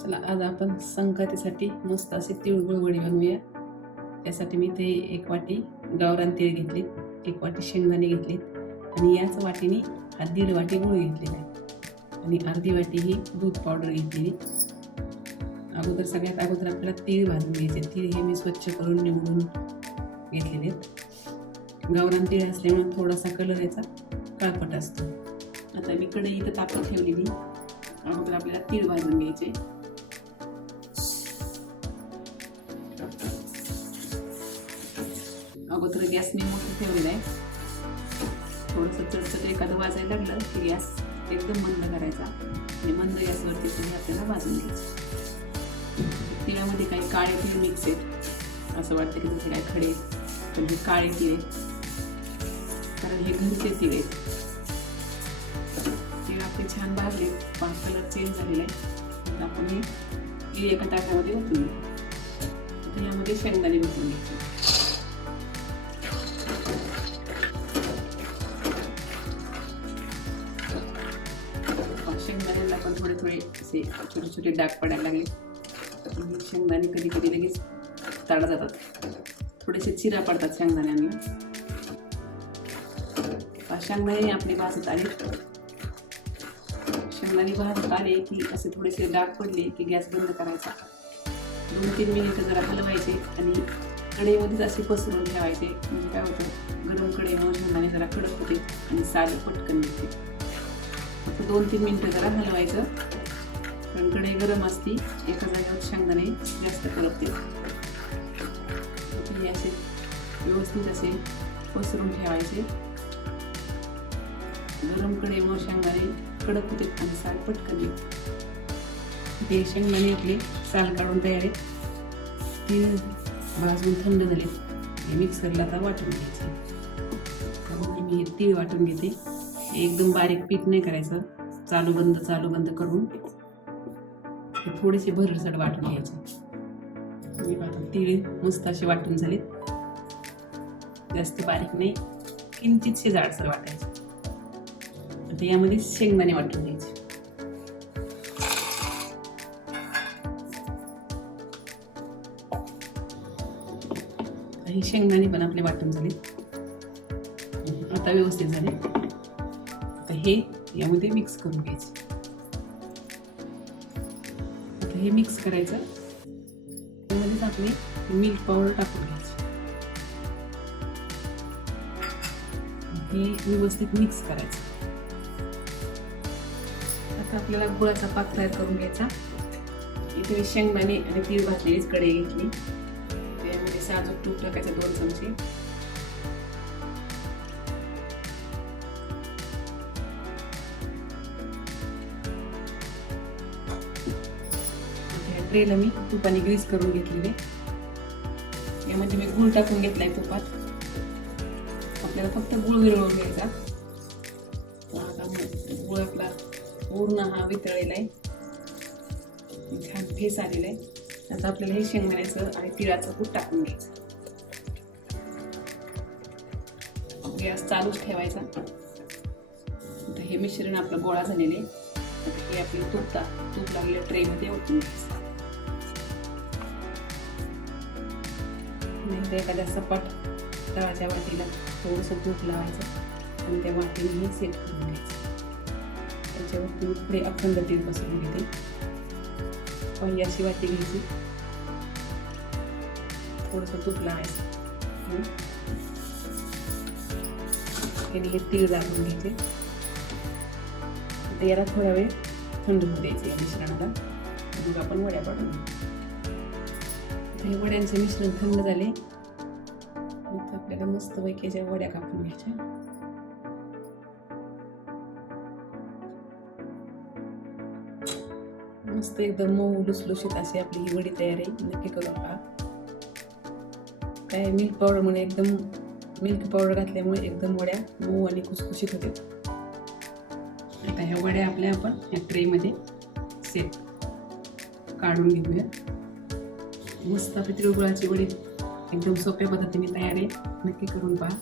चला आज आपण संक्रांतीसाठी मस्त असे तिळगुळ वडी बनवूया. त्यासाठी मी ते 1 वाटी गावरान तीळ घेतले, 1 वाटी शेंगदाणे घेतलेत आणि याच वाटीने 1.5 वाटी गूळ घेतलेला आहे आणि अर्धी वाटी ही दूध पावडर घेतलेली. सगळ्यात अगोदर आपल्याला तीळ भाजून घ्यायचे. तीळ हे मी स्वच्छ करून निवडून घेतलेले आहेत. गावरान तीळ असल्यामुळे थोडासा कलर याचा काळपट असतो. आता मी कढई इथं तापत ठेवलेली. अगोदर आपल्याला तीळ भाजून घ्यायचे. अगोदर गॅस मी मोठं ठेवलेला आहे. थोडंसं चटचट एखादं वाजायला लागलं की गॅस एकदम मंद करायचा आणि मंद गॅसवरती तुम्ही आपल्याला भाजून घ्यायचं. तिळामध्ये काही काळे तीळ मिक्स आहेत, असं वाटतं की जसे काही खडे आहेत, पण हे काळे तीळ आहेत कारण हे घरचे तीळ आहेत. तीळ आपले छान भाजले, कलर चेंज झालेला आहे. आता आपण हे तीळ एका ताटामध्ये ओतून घेऊ. यामध्ये शेंगदाणे ओतून घ्यायचे. शेंगदाण्याला पण थोडे थोडे असे छोटे छोटे डाग पडायला लागले. शेंगदाणे कधी कधी लगेच तळा जातात, थोडेसे चिरा पडतात शेंगदाण्यांना. शेंगदाणे आपले भाजत आले. शेंगदाणे भाजत आले की असे थोडेसे डाग पडले की गॅस बंद करायचा. 2-3 मिनिटं जरा हलवायचे आणि कढईमध्येच असे पसरून ठेवायचे. म्हणजे काय होतं, गरम कढईमुळे शेंगदाणे जरा कडक होते आणि साली पटकन निघते. 2-3 मिनिटं जरा हलवायचं कारण कढई गरम असती, एका जागेवर शेंगदाणे जास्त करपते. हे असे व्यवस्थित असे पसरून ठेवायचे. गरम कढईमुळे शेंगदाणे कडक होते आणि साल पटकन निघते. ते शेंगदाणे आपले साल काढून तयार आहेत. तीळ भाजून थंड झाले. हे मिक्सरला आता वाटून घ्यायचे. मी हे तीळ वाटून घेते. एकदम बारीक पीठ नाही करायचं, चालू बंद करून थोडेसे भरसट वाटून घ्यायचे. तीळ मस्त असे वाटून झाले, जास्त बारीक नाही, किंचितसे जाडसर वाटायचे. आता यामध्ये शेंगदाणे वाटून घ्यायचे. हे शेंगदाणे पण आपले वाटून झाले, आता व्यवस्थित झाले. आता हे यामध्ये मिक्स करून घ्यायचं. आता हे मिक्स करायचं. त्यामध्येच आपली मिल्क पावडर टाकून घ्यायची. हे व्यवस्थित मिक्स करायचं. आता आपल्याला गुळाचा पाक तयार करून घ्यायचा. इथे मी शेंगदाणे आणि तीळ भाजलेलीच कढई घेतली. त्यामध्ये साजूक तूप टाकायचं 2 चमचे. ट्रेला मी तुपाने ग्रीस करून घेतलेले. यामध्ये मी गूळ टाकून घेतलाय तुपात. आपल्याला फक्त गूळ विरळून घ्यायचा. गूळ आपला पूर्ण हा वितळलेला आहे, छान फेस आलेला आहे. आता आपल्याला हे शेंगदाण्याचं आणि तिळाचं कूट टाकून घ्यायचं. गॅस चालूच ठेवायचा. हे मिश्रण आपलं गोळा झालेले हे आपली तूप लागलेल्या ट्रेमध्ये ओतून घ्यायचं. एखाद्या सपाट तळाच्या वाटीला थोडंसं तूप लावायचं आणि त्या वाटीने हे सेट करून घ्यायचं. त्याच्यावरती पुढे अखंड तीळ बसवून घेते. पहिली अशी वाटी घ्यायची, थोडंसं तूप लावायचं. त्याने हे तीळ दाबून घ्यायचे. आता याला थोडा वेळ थंड होऊ द्यायचे या मिश्रणाला. मग आपण वड्या पाडून हे वड्यांचे मिश्रण थंड झाले. आपल्याला मस्त पैकी वड्या कापून घ्यायच्या. मस्त एकदम मऊ लुसलुशीत अशी आपली ही वडी तयार आहे. नक्की करून पहा. काय मिल्क पावडर घातल्यामुळे एकदम वड्या मऊ आणि खुसखुशीत होते. आता ह्या वड्या आपल्या आपण या ट्रेमध्ये सेट काढून घेऊया. मस्त आपली तिळगुळाची वडी एकदम सोप्या पद्धतीने तयार आहे. नक्की करून पहा.